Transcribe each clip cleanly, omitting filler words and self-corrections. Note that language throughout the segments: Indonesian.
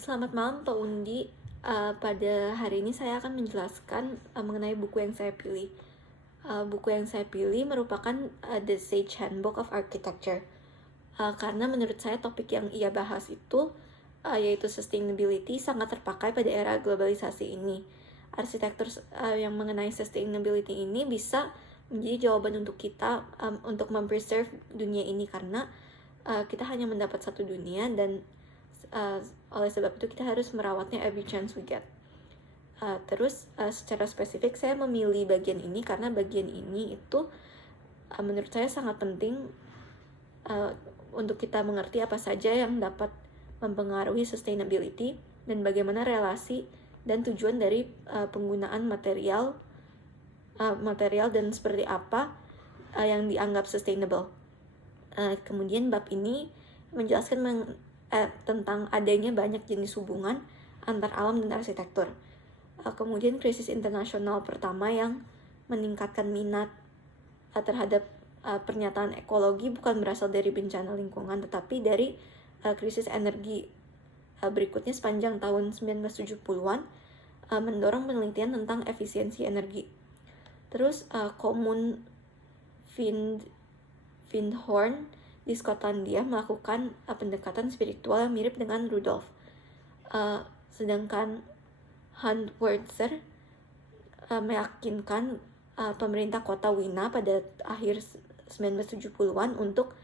Selamat malam Pak Undi. Pada hari ini saya akan menjelaskan mengenai buku yang saya pilih. Buku yang saya pilih merupakan The Sage Handbook of Architecture. Karena menurut saya topik yang ia bahas itu yaitu sustainability sangat terpakai pada era globalisasi ini. Arsitektur yang mengenai sustainability ini bisa menjadi jawaban untuk kita untuk mempreserve dunia ini karena kita hanya mendapat satu dunia dan oleh sebab itu kita harus merawatnya every chance we get. Terus secara spesifik saya memilih bagian ini karena bagian ini itu menurut saya sangat penting untuk kita mengerti apa saja yang dapat mempengaruhi sustainability dan bagaimana relasi dan tujuan dari penggunaan material dan seperti apa yang dianggap sustainable. Kemudian bab ini menjelaskan tentang adanya banyak jenis hubungan antar alam dan arsitektur. Kemudian krisis internasional pertama yang meningkatkan minat terhadap pernyataan ekologi bukan berasal dari bencana lingkungan tetapi dari krisis energi berikutnya sepanjang tahun 1970-an mendorong penelitian tentang efisiensi energi. Terus Komun Windhorn di Skotlandia melakukan pendekatan spiritual yang mirip dengan Rudolf. Sedangkan Hans Wurzer meyakinkan pemerintah kota Wina pada akhir 1970-an untuk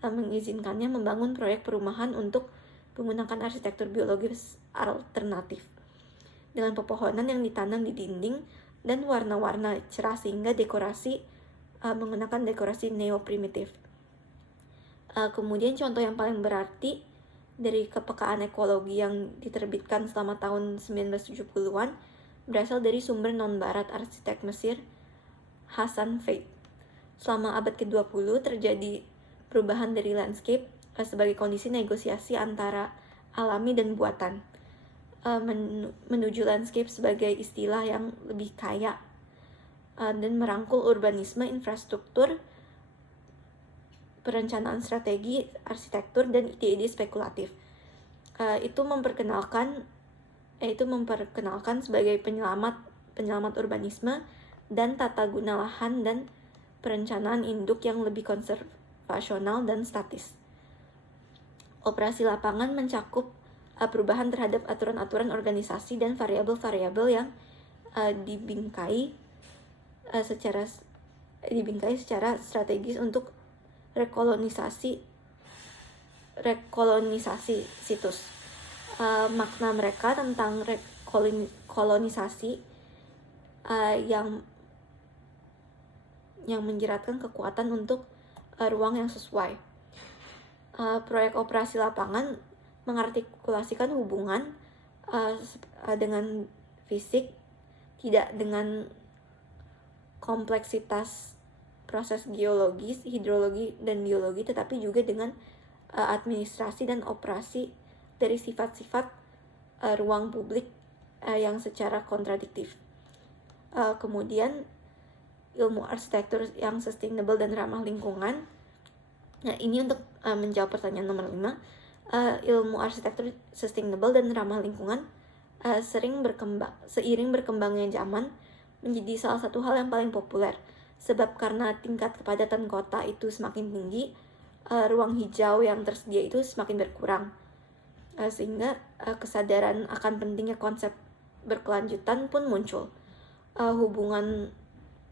mengizinkannya membangun proyek perumahan untuk menggunakan arsitektur biologis alternatif dengan pepohonan yang ditanam di dinding dan warna-warna cerah sehingga dekorasi menggunakan dekorasi neo-primitif. Kemudian contoh yang paling berarti dari kepekaan ekologi yang diterbitkan selama tahun 1970-an berasal dari sumber non-barat arsitek Mesir Hassan Feit. Selama abad ke-20 terjadi perubahan dari landscape sebagai kondisi negosiasi antara alami dan buatan menuju landscape sebagai istilah yang lebih kaya dan merangkul urbanisme, infrastruktur, perencanaan strategi, arsitektur, dan ide-ide spekulatif. Itu memperkenalkan sebagai penyelamat urbanisme dan tata guna lahan dan perencanaan induk yang lebih konservasional dan statis. Operasi lapangan mencakup perubahan terhadap aturan-aturan organisasi dan variabel-variabel yang dibingkai secara strategis untuk rekolonisasi situs. Makna mereka tentang rekolonisasi yang menjeratkan kekuatan untuk ruang yang sesuai. Proyek operasi lapangan mengartikulasikan hubungan dengan fisik, tidak dengan kompleksitas proses geologis, hidrologi, dan biologi, tetapi juga dengan administrasi dan operasi dari sifat-sifat ruang publik yang secara kontradiktif. Kemudian ilmu arsitektur yang sustainable dan ramah lingkungan. Nah, ini untuk menjawab pertanyaan nomor 5. Ilmu arsitektur sustainable dan ramah lingkungan seiring berkembangnya zaman menjadi salah satu hal yang paling populer. Sebab karena tingkat kepadatan kota itu semakin tinggi, ruang hijau yang tersedia itu semakin berkurang. Sehingga kesadaran akan pentingnya konsep berkelanjutan pun muncul. Hubungan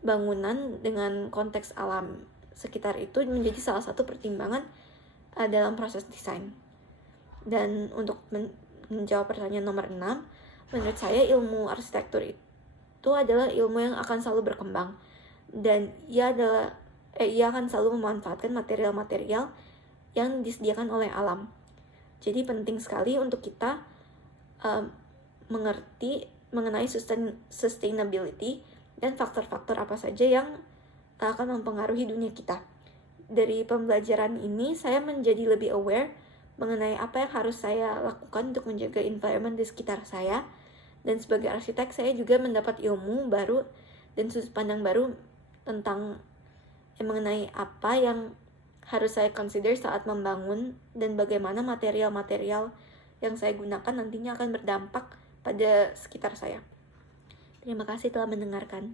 bangunan dengan konteks alam sekitar itu menjadi salah satu pertimbangan dalam proses desain. Dan untuk menjawab pertanyaan nomor 6, menurut saya ilmu arsitektur itu adalah ilmu yang akan selalu berkembang. Dan ia akan selalu memanfaatkan material-material yang disediakan oleh alam. Jadi penting sekali untuk kita mengerti mengenai sustainability dan faktor-faktor apa saja yang akan mempengaruhi dunia kita. Dari pembelajaran ini saya menjadi lebih aware mengenai apa yang harus saya lakukan untuk menjaga environment di sekitar saya. Dan sebagai arsitek saya juga mendapat ilmu baru dan sudut pandang baru tentang mengenai apa yang harus saya consider saat membangun dan bagaimana material-material yang saya gunakan nantinya akan berdampak pada sekitar saya. Terima kasih telah mendengarkan.